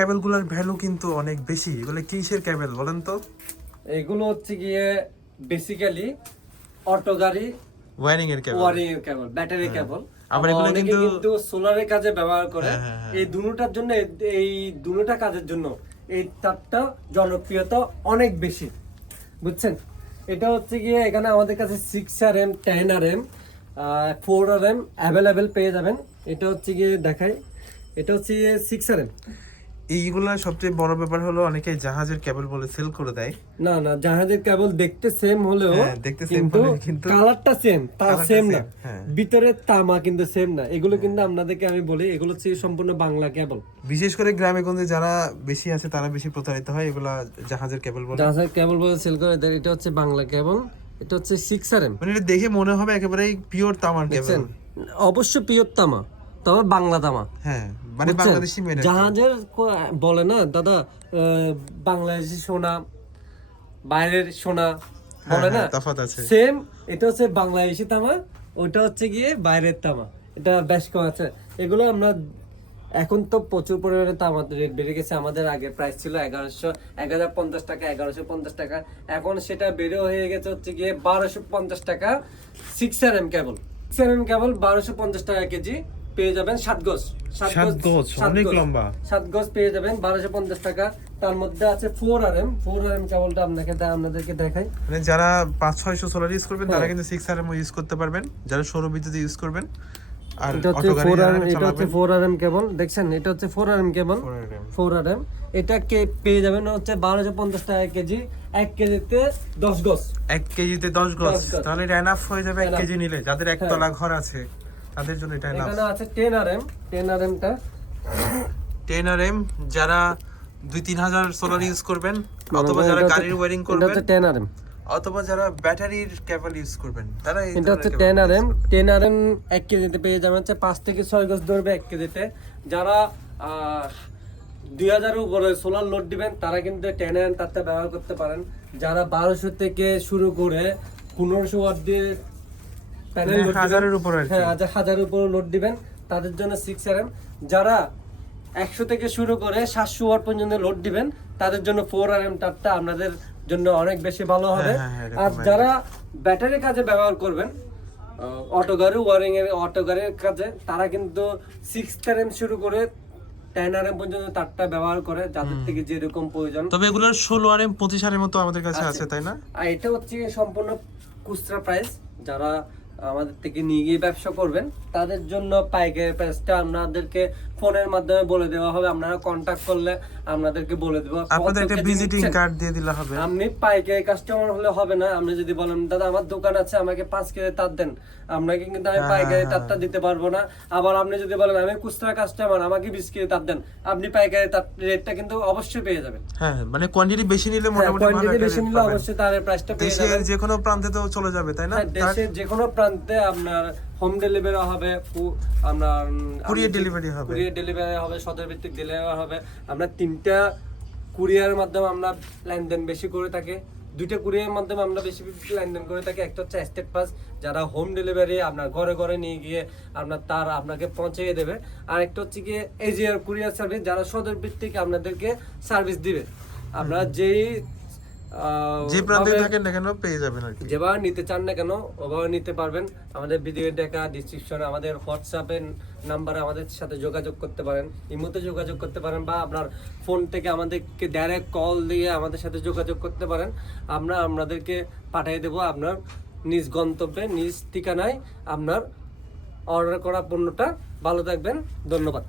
কেবলগুলোর value কিন্তু অনেক বেশি। এগুলো কিসের কেবল বলেন তো? এগুলো হচ্ছে গিয়ে বেসিক্যালি অটো গাড়ি ওয়্যারিং এর কেবল, ব্যাটারি কেবল। আবার এগুলো কিন্তু সোলারের কাজে ব্যবহার করে। হ্যাঁ। এই দুটোটার জন্য, এই দুটোটা কাজের জন্য এই তারটা জনপ্রিয়তা অনেক বেশি, বুঝছেন? এটা হচ্ছে গিয়ে এখানে আমাদের কাছে 6RM, 10RM, 4RM অ্যাভেলেবেল পেয়ে যাবেন। এটা হচ্ছে গিয়ে দেখাই, এটা হচ্ছে 6RM। এইগুলা সবচেয়ে বড় ব্যাপার হলো অনেকে জাহাজের কেবল বলে সেল করে দেয়। না জাহাজের কেবল দেখতে সেম হলেও কিন্তু কালারটা সেম, তার সেম না, ভিতরের তামা কিন্তু সেম না। এগুলো কিন্তু আপনাদেরকে আমি বলি, এগুলো হচ্ছে সম্পূর্ণ বাংলা কেবল। বিশেষ করে গ্রামে গঞ্জে যারা বেশি আছে তারা বেশি প্রতারিত হয়। এগুলা জাহাজের কেবল বলে সেল করে দেয়। এটা হচ্ছে বাংলা কেবল, এটা হচ্ছে 6RM। মানে এটা দেখে মনে হবে একেবারেই পিওর তামার কেবল। অবশ্য পিওর তামা, তবে বাংলা তামা। হ্যাঁ, মানে বাংলাদেশি মেড। জাহাজের বলে না দাদা, বাংলাদেশি সোনা, বাইরের সোনা বলে না, তফাৎ আছে। সেম এটা হচ্ছে বাংলাদেশি তামা, ওটা হচ্ছে গিয়ে বাইরের তামা। এটা বেশ কম আছে। এগুলো আমরা এখন তো প্রচুর পরিমাণে তামার রেট বেড়ে গেছে। আমাদের আগে প্রাইস ছিল 1050 টাকা, 1150 টাকা। এখন সেটা বেড়ে হয়ে গেছে হচ্ছে গিয়ে 1250 টাকা। 6RM কেবল, 6RM কেবল 1250 টাকা কেজি পেয়ে যাবেন। 7 গজ, অনেক লম্বা 7 গজ পেয়ে যাবেন 1250 টাকা। তার মধ্যে আছে 4RM কেবলটা আপনাদেরকে দেখাই। মানে যারা 500-600 সোলার ইউজ করবেন তারা কিন্তু 6RM ইউজ করতে পারবেন, যারা সৌর বিদ্যুৎ ইউজ করবেন। আর এটা হচ্ছে 4RM কেবল, দেখছেন? এটা হচ্ছে 4RM কেবল, 4RM। এটা পেয়ে যাবেন হচ্ছে 1250 টাকা কেজি। 1 কেজিতে 10 গজ, 1 কেজিতে 10 গজ, তাহলে এটা এনাফ হয়ে যাবে 1 কেজি নিলে। যাদের একতলা ঘর আছে তাদের জন্য এটা এনাফ। এখানে আছে 10RM টা 10RM যারা 2-3 হাজার সোলার ইউজ করবেন, অথবা যারা গাড়ির ওয়্যারিং করবেন, এটা হচ্ছে 10RM। অথবা যারা ব্যাটারির কেবল ইউজ করবেন তারা এটা হচ্ছে 10RM 1 কেজিতে পেয়ে যাবেন হচ্ছে 5 থেকে 6 গজ ধরবে 1 কেজিতে। যারা 2000 এর উপরে সোলার লোড দিবেন তারা কিন্তু 10RM তারটা ব্যবহার করতে পারেন। যারা 1200 থেকে শুরু করে 1500 ওয়াট দিয়ে প্যানেল লোড, হাজারের উপরে, হ্যাঁ 1000 এর উপরে লোড দিবেন তাদের জন্য 6RM। যারা 100 থেকে শুরু করে 700 ওয়াট পর্যন্ত লোড দিবেন তাদের জন্য 4RM তারটা আপনাদের জন্য অনেক বেশি ভালো হবে। আর যারা ব্যাটারি কাজে ব্যবহার করবেন, অটো গাড়ির কাজে, তারা কিন্তু 6RM শুরু করে 10RM পর্যন্ত তারটা ব্যবহার করে, যাদের থেকে যেরকম প্রয়োজন। তবে এগুলোর 16RM 25RM মতো আমাদের কাছে আছে, তাই না? আর এটা হচ্ছে সম্পূর্ণ খুচরা প্রাইস। যারা আমাদের থেকে নিয়ে গিয়ে ব্যবসা করবেন তাদের জন্য পাইকারি প্রাইসটা আপনাদেরকে ফোনের মাধ্যমে বলে দেওয়া হবে। আপনারা কন্টাক্ট করলে আপনাদেরকে বলে দেব। আপনাদের একটা ভিজিটিং কার্ড দিয়ে দিলে হবে। আপনি পাইকারি কাস্টমার হলে হবে না। আপনি যদি বলেন দাদা আমার দোকান আছে, আমাকে 5 কেজি তার দেন, আপনাকে কিন্তু আমি পাইকারি তারটা দিতে পারবো না। আবার আপনি যদি বলেন আমি খুচরা কাস্টমার, আমাকে 20 কেজি তার দেন, আপনি পাইকারি তার রেটটা কিন্তু অবশ্যই পেয়ে যাবেন। হ্যাঁ, মানে কোয়ান্টিটি বেশি নিলে মোটামুটি ভালো একটা বেশি নিলে অবশ্যই তার প্রাইসটা পেয়ে যাবেন। দেশের যে কোনো প্রান্তে তো চলে যাবে, তাই না? দেশের যে কোনো প্রান্তে আপনার হোম ডেলিভারি হবে, আপনার কুরিয়ার ডেলিভারি হবে, সদর ভিত্তিক ডেলিভারি হবে। আমরা 3টা কুরিয়ারের মাধ্যমে আমরা লেনদেন বেশি করে থাকি। 2টা কুরিয়ারের মাধ্যমে আমরা বেশি লেনদেন করে থাকি। একটা হচ্ছে স্টেট পাস, যারা হোম ডেলিভারি আপনার ঘরে ঘরে নিয়ে গিয়ে আপনাকে পৌঁছিয়ে দেবে। আর একটা হচ্ছে গিয়ে এজিআর কুরিয়ার সার্ভিস, যারা সদর ভিত্তিক আপনাদেরকে সার্ভিস দিবে। আপনারা যে প্রান্তে থাকেন না কেন পেয়ে যাবেন আর কি। যেভাবে নিতে চান না কেন ওভাবে নিতে পারবেন। আমাদের ভিডিও দেখা ডিসক্রিপশনে আমাদের হোয়াটসঅ্যাপের নাম্বারে আমাদের সাথে যোগাযোগ করতে পারেন, ইমোতে যোগাযোগ করতে পারেন, বা আপনার ফোন থেকে আমাদেরকে ডাইরেক্ট কল দিয়ে আমাদের সাথে যোগাযোগ করতে পারেন। আমরা আপনাদেরকে পাঠিয়ে দেবো আপনার নিজ গন্তব্যে, নিজ ঠিকানায় আপনার অর্ডার করা পণ্যটা। ভালো থাকবেন, ধন্যবাদ।